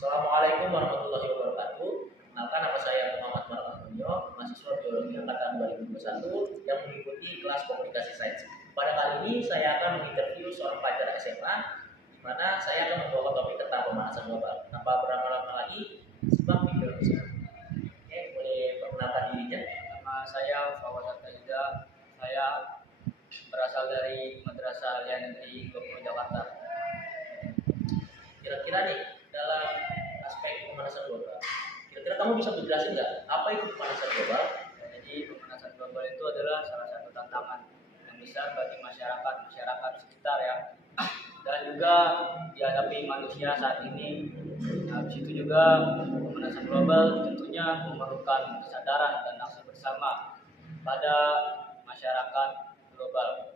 Assalamualaikum warahmatullahi wabarakatuh. Kenalkan, nama saya Muhammad Marwanto, mahasiswa biologi angkatan 2021 yang mengikuti kelas komunikasi sains. Pada kali ini saya akan menginterview seorang pelajar SMA, di mana saya akan membawa topik tentang pemanasan global. Tanpa berlama-lama lagi, simak video ini. Oke, boleh perkenalkan dirinya. Nama saya Fawaz Artajida. Saya berasal dari Madrasah Alia Negeri 20 Jakarta. Kira-kira nih, dalam aspek pemanasan global, kira-kira kamu bisa menjelaskan nggak apa itu pemanasan global? Jadi pemanasan global itu adalah salah satu tantangan yang besar bagi masyarakat sekitar ya, dan juga dihadapi manusia saat ini. Nah, di situ juga pemanasan global tentunya memerlukan kesadaran dan aksi bersama pada masyarakat global.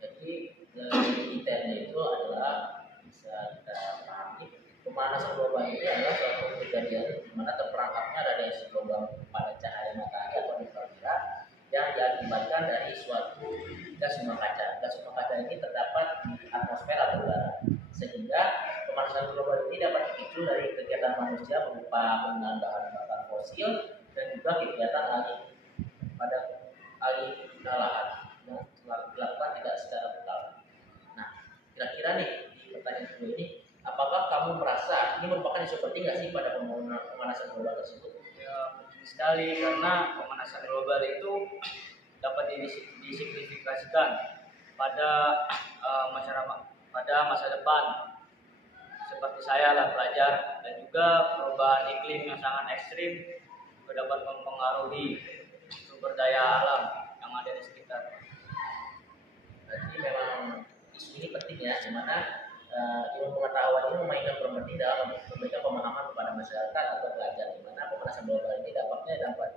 Jadi dari detailnya itu adalah bisa kita pahami pemanasan global ini adalah suatu kejadian di mana terperangkapnya radiasi global pada cahaya matahari atau inframerah yang diakibatkan dari suatu gas rumah kaca. Gas rumah kaca ini terdapat di atmosfer atau udara, sehingga pemanasan global ini dapat dipicu dari kegiatan manusia berupa penggunaan bahan bakar fosil dan juga kegiatan alih guna lahan yang dilakukan tidak secara berkala. Nah, kira-kira nih di pertanyaan kedua ini, apakah kamu merasa ini merupakan isu penting nggak sih pada pemanasan global tersebut? Ya, penting sekali karena pemanasan global itu dapat disignifikasikan pada masyarakat pada masa depan, seperti saya lah pelajar, dan juga perubahan iklim yang sangat ekstrim dapat mempengaruhi sumber daya alam yang ada di sekitar. Berarti memang isu ini penting ya, di mana ilmu pengetahuan ini memainkan peran penting dalam memberikan pemahaman kepada masyarakat atau pelajar, di mana pemanasan global ini dapat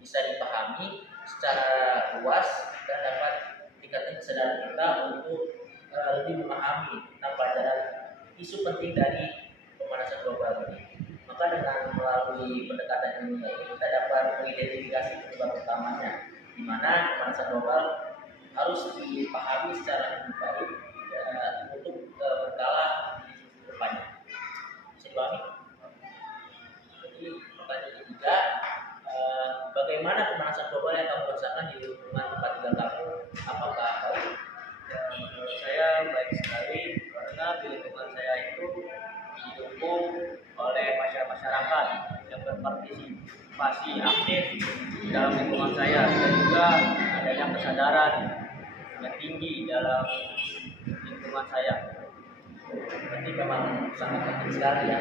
bisa dipahami secara luas dan dapat meningkatkan kesadaran kita untuk lebih memahami tentang pelajaran isu penting dari pemanasan global ini. Maka dengan melalui pendekatan ilmiah ini kita dapat mengidentifikasi penyebab utamanya, di mana pemanasan global harus dipahami secara lebih baik untuk berkala di depannya. Bisa dipahami? Jadi pertanyaan ketiga, bagaimana pemanasan global yang kamu rasakan di lingkungan tempat tinggal kamu? Apakah baik? Ya, menurut saya baik sekali karena di lingkungan saya itu didukung oleh masyarakat yang berpartisipasi aktif di dalam lingkungan saya, dan juga adanya kesadaran yang tinggi dalam lingkungan saya. Berarti memang sangat penting sekali ya,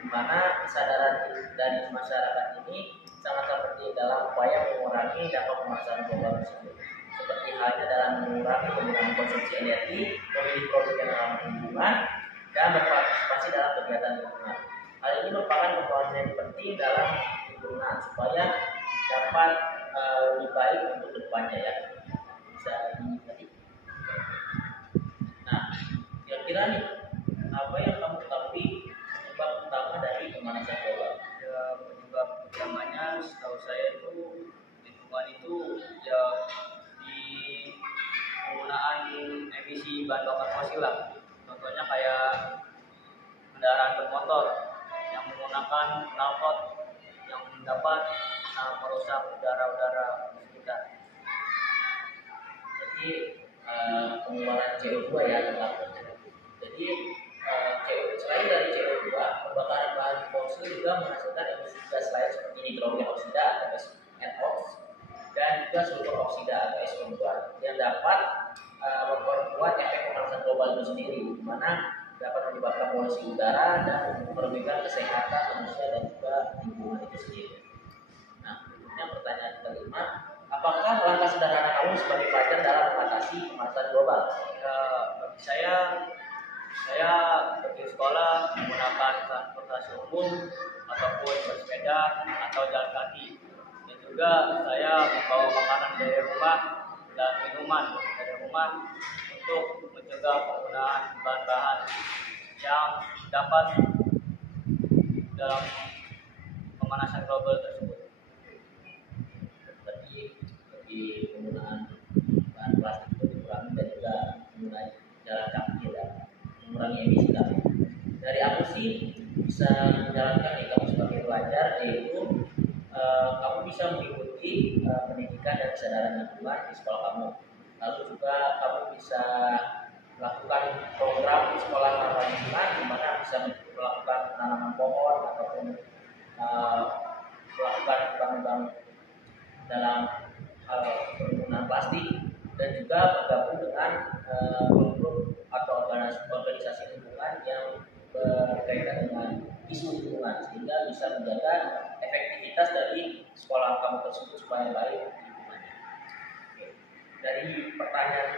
di mana kesadaran dari masyarakat ini sangat penting dalam upaya mengurangi dampak pemanasan global tersebut. Seperti halnya dalam mengurangi penggunaan konsumsi energi, memilih produk yang ramah lingkungan, dan berpartisipasi dalam kegiatan lingkungan. Hal ini merupakan komponen yang penting dalam lingkungan supaya dapat lebih baik untuk kedepannya ya. Bisa dimengerti. Nah, kira-kira nih, apa yang kamu ketahui penyebab utama dari pemanasan global? Ya, penyebab utamanya setahu saya itu lingkungan itu ya di penggunaan emisi bahan bakar fosil lah. Contohnya kayak kendaraan bermotor yang menggunakan knalpot yang dapat merusak udara-udara sekitar. Jadi pengeluaran CO2 ya terdapat. Jadi selain dari CO2, pembakaran bahan fosil juga menghasilkan emisi gas lain seperti nitrogen oksida atau NOx dan juga sulfur oksida atau SO2 yang dapat memperkuat efek pemanasan global itu sendiri, di mana dapat menyebabkan polusi udara dan merugikan kesehatan manusia dan juga lingkungan itu sendiri. Nah, berikutnya pertanyaan kelima, apakah langkah sederhana kamu sebagai pelajar dalam mengatasi pemanasan global? Ya, bagi saya pergi sekolah menggunakan transportasi umum ataupun bersepeda atau jalan kaki, dan juga saya membawa makanan dari rumah dan minuman dari rumah untuk mencegah penggunaan bahan-bahan yang dapat dalam pemanasan global tersebut. Berarti penggunaan bahan plastik itu dikurangi dan juga menggunakan jalan kaki dan mengurangi emisi karbon. Dari aku sih bisa menjalankan nih kamu sebagai pelajar, yaitu kamu bisa mengikuti pendidikan dan kesadaran lingkungan di sekolah kamu. Lalu juga kamu bisa melakukan program di sekolah ramah lingkungan, di mana bisa melakukan penanaman pohon ataupun uh, melakukan bangun dalam penggunaan plastik, dan juga bergabung dengan grup atau organisasi lingkungan yang berkaitan dengan isu lingkungan, sehingga bisa menjaga efektivitas dari sekolah kamu tersebut supaya baik lingkungannya. Oke. Dari pertanyaan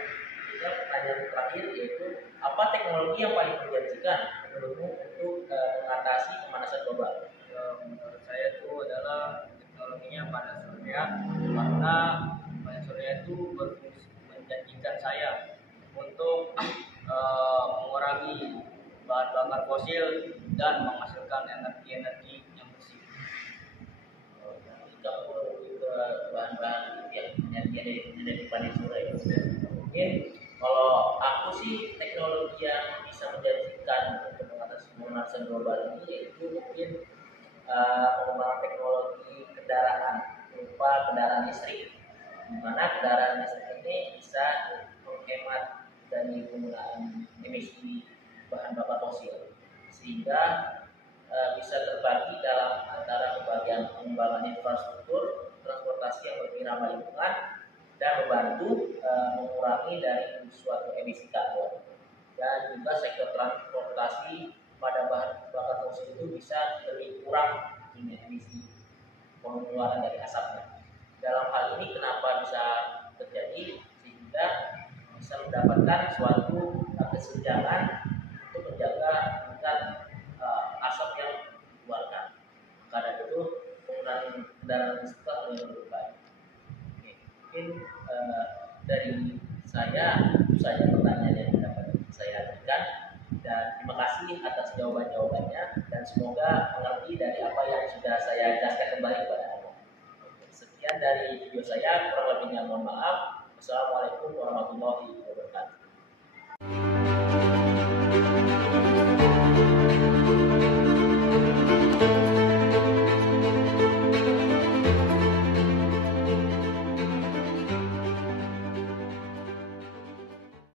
terakhir, yaitu apa teknologi yang paling menjanjikan menurutmu untuk mengatasi pemanasan global? Menurut saya itu adalah teknologinya panas surya, karena panas surya itu berfungsi menjanjikan saya untuk mengurangi bahan bakar fosil dan menghasilkan energi-energi yang bersih. Kamu lebih ke bahan-bahan yang dari panen surya. Mungkin kalau aku sih teknologi yang bisa menjanjikan untuk mengatasi pemanasan global ini, yaitu mungkin pengembangan teknologi kendaraan berupa kendaraan listrik, di mana kendaraan listrik ini bisa menghemat dari penggunaan emisi bahan bakar fosil, sehingga bisa terbagi dalam antara pembagian pengembangan infrastruktur transportasi yang lebih ramah lingkungan dan membantu mengurangi dari suatu emisi karbon. Dan juga sektor transportasi pada bahan bakar fosil itu bisa lebih kurang emisi pengeluaran dari asapnya. Dalam hal ini kenapa bisa terjadi, sehingga bisa mendapatkan suatu kesenjangan untuk menjaga tingkat asap yang dikeluarkan. Karena itu penggunaan kendaraan listrik yang lebih baik. Oke, mungkin dari saya itu saja pertanyaan yang dapat saya berikan, dan terima kasih atas jawaban-jawabannya, dan semoga mengerti dari apa yang sudah saya jelaskan kembali kepada Anda. Sekian dari video saya, kurang lebihnya mohon maaf. Wassalamualaikum warahmatullahi wabarakatuh.